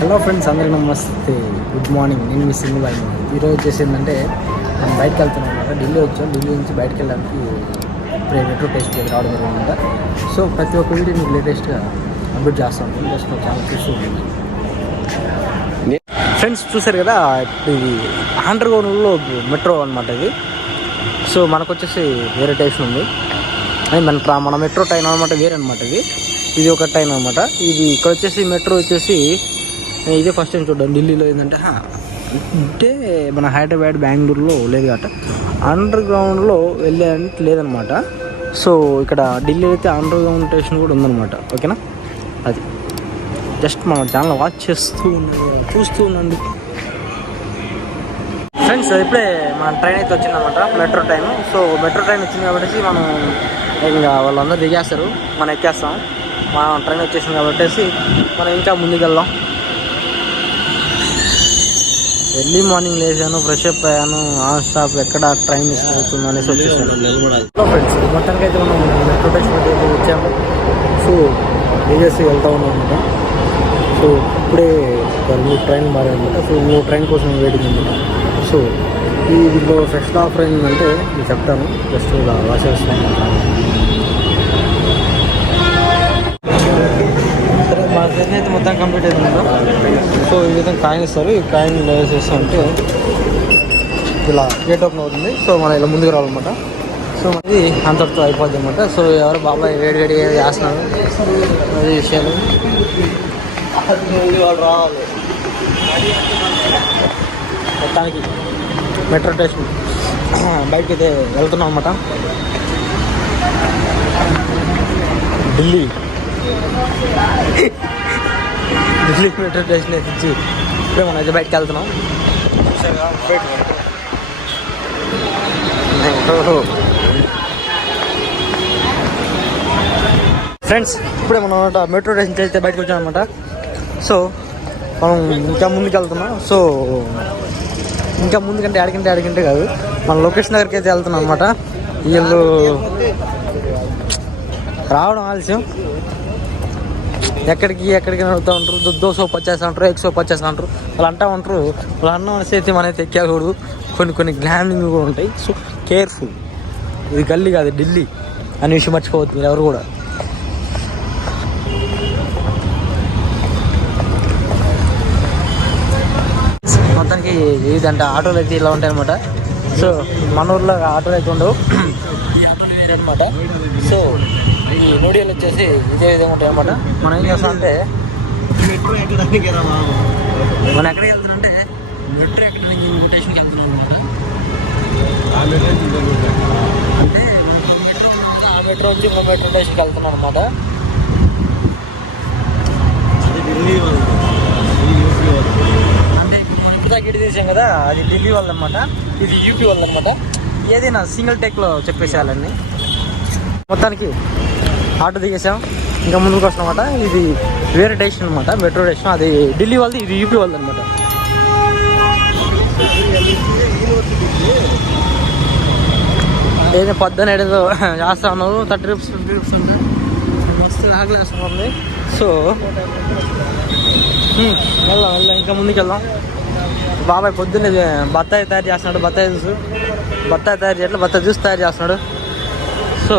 Hello friends అందరికీ నమస్తే. Good morning నేను మీ సింగిల్ బాయ్ ఈరోజు వచ్చేసి ఏంటంటే మనం బయటకు వెళ్తున్నాం అనమాట ఢిల్లీ వచ్చాం. ఢిల్లీ నుంచి బయటకు వెళ్ళడానికి ఇప్పుడే మెట్రో టెస్ట్ రావడం జరిగిందంట. సో ప్రతి ఒక్క వీడియో మీకు లేటెస్ట్గా అప్డేట్ చేస్తాం. జస్ట్ చాలా ఛానల్ చూస్తూ ఫ్రెండ్స్ చూసారు కదా ఇది ఆంధ్రగోన్లో మెట్రో అనమాట ఇది. సో మనకు వచ్చేసి వేరే టైప్స్ ఉంది. అది మన మన మెట్రో ట్రైన్ అనమాట వేరే అనమాట ఇది. ఇది ఒక ట్రైన్ అనమాట ఇది ఇక్కడ వచ్చేసి మెట్రో వచ్చేసి ఇదే ఫస్ట్ టైం చూద్దాం ఢిల్లీలో ఏంటంటే అంటే మన హైదరాబాద్ బెంగళూరులో లేదు కాబట్టి అండర్ గ్రౌండ్లో వెళ్ళే అంటే లేదనమాట. సో ఇక్కడ ఢిల్లీ అయితే అండర్ గ్రౌండ్ స్టేషన్ కూడా ఉందన్నమాట ఓకేనా? అది. జస్ట్ మన ఛానల్ వాచ్ చేస్తూ చూస్తూ ఉండండి. ఫ్రెండ్స్ ఇప్పుడే మన ట్రైన్ అయితే వచ్చిందనమాట metro train so metro train వచ్చింది కాబట్టి మనం ఇంకా వాళ్ళందరూ దిగేస్తారు. మనం ఎక్కేస్తాం. మన ట్రైన్ వచ్చేసింది కాబట్టి మనం ఇంకా ముందుకు వెళ్దాం ఎర్లీ మార్నింగ్ లేచాను ఫ్రెష్ అప్ అయ్యాను ఆన్ స్టాప్ ఎక్కడ ట్రైన్ మిస్ అవుతుంది అనేసి వచ్చేసాను. ఫ్రెండ్స్ మొత్తానికి అయితే మనం మెట్రో స్టేషన్ అయితే వచ్చాము. సో దిగేసి వెళ్తా ఉన్నాం అనమాట సో ఇప్పుడే న్యూ ట్రైన్ మారారనమాట సో న్యూ ట్రైన్ కోసం వెయిటింగ్ అనమాట సో ఈ దీంట్లో స్పెషల్ ఆఫర్ ఏంటంటే నేను చెప్తాను. జస్ట్ ఇలా రాసేస్తాను. సరే మా జర్నీ అయితే మొత్తం కంప్లీట్ అయిందన్నమాట సో ఈ విధంగా కాయిన్ ఇస్తారు. ఈ కాయిన్ వేసేస్తా అంటే ఇలా గేట్ ఓపెన్ అవుతుంది. సో మనం ఇలా ముందుకు రావాలన్నమాట. సో అది అంతటితో అయిపోద్ది అనమాట సో ఎవరు బాబాయ్ వేడి వేడి చేస్తున్నారు అది విషయాలు? రావాలి మొత్తానికి మెట్రో స్టేషన్ బైక్ అయితే వెళ్తున్నాం అనమాట ఢిల్లీ. ఢిల్లీ మెట్రో స్టేషన్ ఎక్కించి ఇప్పుడే మనం అయితే బయటకు వెళ్తున్నాం. ఫ్రెండ్స్ ఇప్పుడే మనం మెట్రో స్టేషన్ అయితే బయటకు వచ్చాం అనమాట సో మనం ఇంకా ముందుకు వెళ్తున్నాం. సో ఇంకా ముందుకంటే ఆడికంటే ఆడికంటే కాదు. మన లొకేషన్ దగ్గరికి అయితే వెళ్తున్నాం అనమాట వీళ్ళు రావడం ఆలస్యం. ఎక్కడికి ఎక్కడికి నడుపుతూ ఉంటారు? దో- సో పచ్చేస్తా ఉంటారు ఎక్సో పచ్చేస్తా ఉంటారు వాళ్ళు అంటా ఉంటారు వాళ్ళు అన్నం అనేసి అయితే మనైతే ఎక్కకూడదు. కొన్ని కొన్ని గ్లామింగ్ కూడా ఉంటాయి. సో కేర్ఫుల్ ఇది గల్లీ కాదు ఢిల్లీ. అనే విషయం మర్చిపోవద్దు మీరు ఎవరు కూడా. మొత్తానికి ఇదంటే ఆటోలు అయితే ఇలా ఉంటాయి అనమాట సో మన ఊర్లో ఆటోలు అయితే ఉండవు. అన్నమాట. అనమాట సో ఈ నూడియల్ వచ్చేసి ఇదే విధంగా ఉంటాయి అనమాట మనం ఏం చేస్తాం అంటే మెట్రో ఎక్కడానికి మనం ఎక్కడికి వెళ్తున్నాం అంటే మెట్రో ఎక్కడానికి స్టేషన్కి వెళ్తున్నాం అనమాట అంటే ఆ మెట్రో నుంచి ఇంకో మెట్రో స్టేషన్కి వెళ్తున్నాం అనమాట అంటే ఇప్పుడు మనం ఇప్పుడు దాకా ఇటు తీసాం కదా అది ఢిల్లీ వాళ్ళు అనమాట ఇది యూపీ వాళ్ళు అనమాట ఏదైనా సింగిల్ టెక్లో చెప్పేసేయాలండి. మొత్తానికి ఆటో దిగేసాం ఇంకా ముందుకు వస్తాం అనమాట ఇది వేరే స్టేషన్ అనమాట మెట్రో స్టేషన్ అది ఢిల్లీ వాళ్ళది ఇది యూపీ వాళ్ళది అనమాట ఏదో పొద్దున ఏదో చేస్తా ఉన్నావు థర్టీ రూపీస్ ఫిఫ్టీ రూపీస్ అంటే మస్తు ఆకలి సో వెళ్దాం వెళ్దాం. ఇంకా ముందుకు వెళ్దాం. బాబాయ్ పొద్దున్నే బత్తాయి తయారు చేస్తున్నాడు. బత్తాయి జ్యూస్. బత్తాయి తయారు చేయట్లేదు బత్తాయి జ్యూస్ తయారు చేస్తున్నాడు. సో